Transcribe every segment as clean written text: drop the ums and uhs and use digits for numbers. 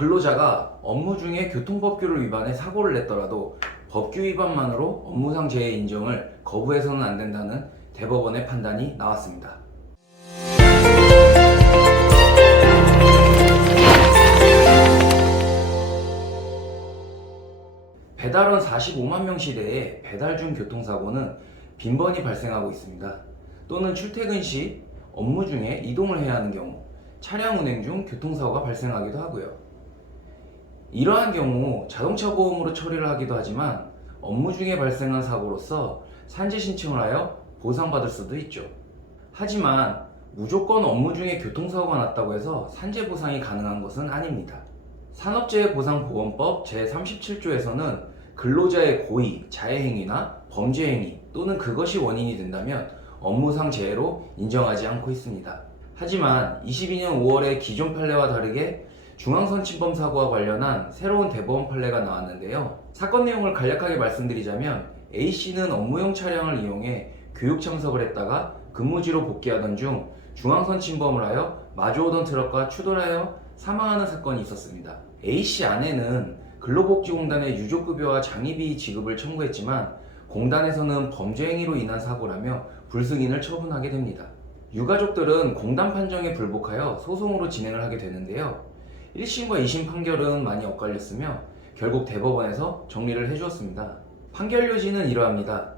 근로자가 업무 중에 교통법규를 위반해 사고를 냈더라도 법규 위반만으로 업무상 재해 인정을 거부해서는 안 된다는 대법원의 판단이 나왔습니다. 배달원 45만 명 시대에 배달 중 교통사고는 빈번히 발생하고 있습니다. 또는 출퇴근 시 업무 중에 이동을 해야 하는 경우, 차량 운행 중 교통사고가 발생하기도 하고요. 이러한 경우 자동차 보험으로 처리를 하기도 하지만 업무 중에 발생한 사고로서 산재 신청을 하여 보상받을 수도 있죠. 하지만 무조건 업무 중에 교통사고가 났다고 해서 산재 보상이 가능한 것은 아닙니다. 산업재해보상보험법 제37조에서는 근로자의 고의, 자해행위나 범죄행위 또는 그것이 원인이 된다면 업무상 재해로 인정하지 않고 있습니다. 하지만 22년 5월에 기존 판례와 다르게 중앙선 침범 사고와 관련한 새로운 대법원 판례가 나왔는데요. 사건 내용을 간략하게 말씀드리자면 A씨는 업무용 차량을 이용해 교육 참석을 했다가 근무지로 복귀하던 중 중앙선 침범을 하여 마주오던 트럭과 추돌하여 사망하는 사건이 있었습니다. A씨 아내는 근로복지공단에 유족급여와 장의비 지급을 청구했지만 공단에서는 범죄행위로 인한 사고라며 불승인을 처분하게 됩니다. 유가족들은 공단 판정에 불복하여 소송으로 진행을 하게 되는데요. 1심과 2심 판결은 많이 엇갈렸으며 결국 대법원에서 정리를 해주었습니다. 판결 요지는 이러합니다.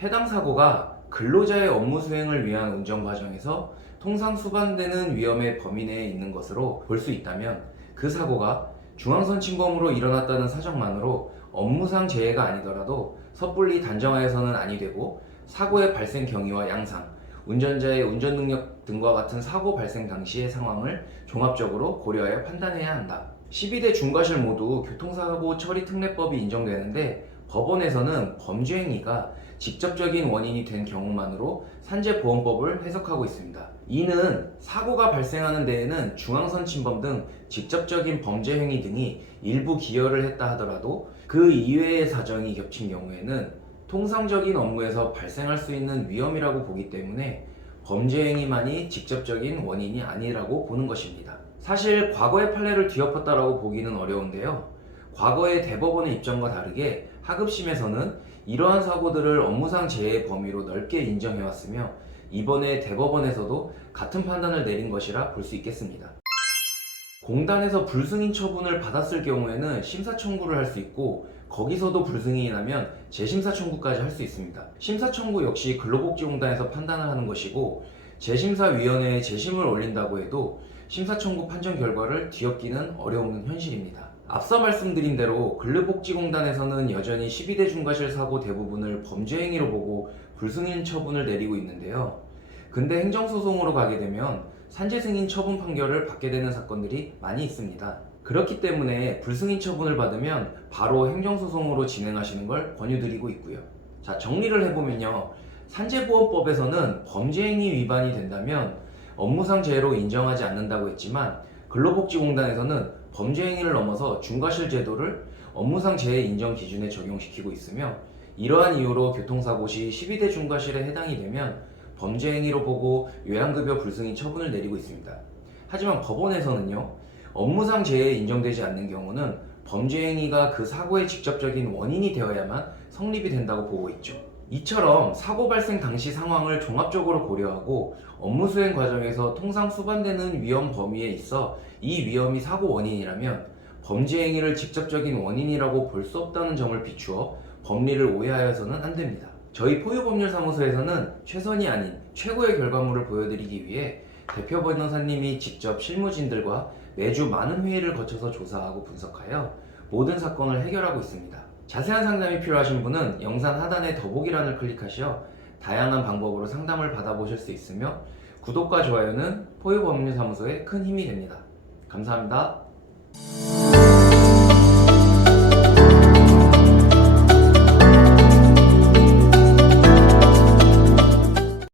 해당 사고가 근로자의 업무 수행을 위한 운전 과정에서 통상 수반되는 위험의 범위 내에 있는 것으로 볼 수 있다면 그 사고가 중앙선 침범으로 일어났다는 사정만으로 업무상 재해가 아니더라도 섣불리 단정하여서는 아니 되고 사고의 발생 경위와 양상, 운전자의 운전 능력 등과 같은 사고 발생 당시의 상황을 종합적으로 고려하여 판단해야 한다. 12대 중과실 모두 교통사고 처리 특례법이 인정되는데 법원에서는 범죄행위가 직접적인 원인이 된 경우만으로 산재보험법을 해석하고 있습니다. 이는 사고가 발생하는 데에는 중앙선 침범 등 직접적인 범죄행위 등이 일부 기여를 했다 하더라도 그 이외의 사정이 겹친 경우에는 통상적인 업무에서 발생할 수 있는 위험이라고 보기 때문에 범죄행위만이 직접적인 원인이 아니라고 보는 것입니다. 사실 과거의 판례를 뒤엎었다라고 보기는 어려운데요. 과거의 대법원의 입장과 다르게 하급심에서는 이러한 사고들을 업무상 재해 범위로 넓게 인정해왔으며 이번에 대법원에서도 같은 판단을 내린 것이라 볼 수 있겠습니다. 공단에서 불승인 처분을 받았을 경우에는 심사 청구를 할 수 있고 거기서도 불승인이 나면 재심사 청구까지 할 수 있습니다. 심사 청구 역시 근로복지공단에서 판단을 하는 것이고 재심사위원회에 재심을 올린다고 해도 심사 청구 판정 결과를 뒤엎기는 어려운 현실입니다. 앞서 말씀드린 대로 근로복지공단에서는 여전히 12대 중과실 사고 대부분을 범죄행위로 보고 불승인 처분을 내리고 있는데요. 근데 행정소송으로 가게 되면 산재승인 처분 판결을 받게 되는 사건들이 많이 있습니다. 그렇기 때문에 불승인 처분을 받으면 바로 행정소송으로 진행하시는 걸 권유드리고 있고요. 자, 정리를 해보면요. 산재보험법에서는 범죄행위 위반이 된다면 업무상 재해로 인정하지 않는다고 했지만 근로복지공단에서는 범죄행위를 넘어서 중과실 제도를 업무상 재해 인정 기준에 적용시키고 있으며 이러한 이유로 교통사고 시 12대 중과실에 해당이 되면 범죄행위로 보고 요양급여 불승인 처분을 내리고 있습니다. 하지만 법원에서는요. 업무상 재해에 인정되지 않는 경우는 범죄행위가 그 사고의 직접적인 원인이 되어야만 성립이 된다고 보고 있죠. 이처럼 사고 발생 당시 상황을 종합적으로 고려하고 업무 수행 과정에서 통상 수반되는 위험 범위에 있어 이 위험이 사고 원인이라면 범죄행위를 직접적인 원인이라고 볼 수 없다는 점을 비추어 법리를 오해하여서는 안 됩니다. 저희 포유법률사무소에서는 최선이 아닌 최고의 결과물을 보여드리기 위해 대표 변호사님이 직접 실무진들과 매주 많은 회의를 거쳐서 조사하고 분석하여 모든 사건을 해결하고 있습니다. 자세한 상담이 필요하신 분은 영상 하단의 더보기란을 클릭하시어 다양한 방법으로 상담을 받아보실 수 있으며 구독과 좋아요는 포유법률사무소에 큰 힘이 됩니다. 감사합니다.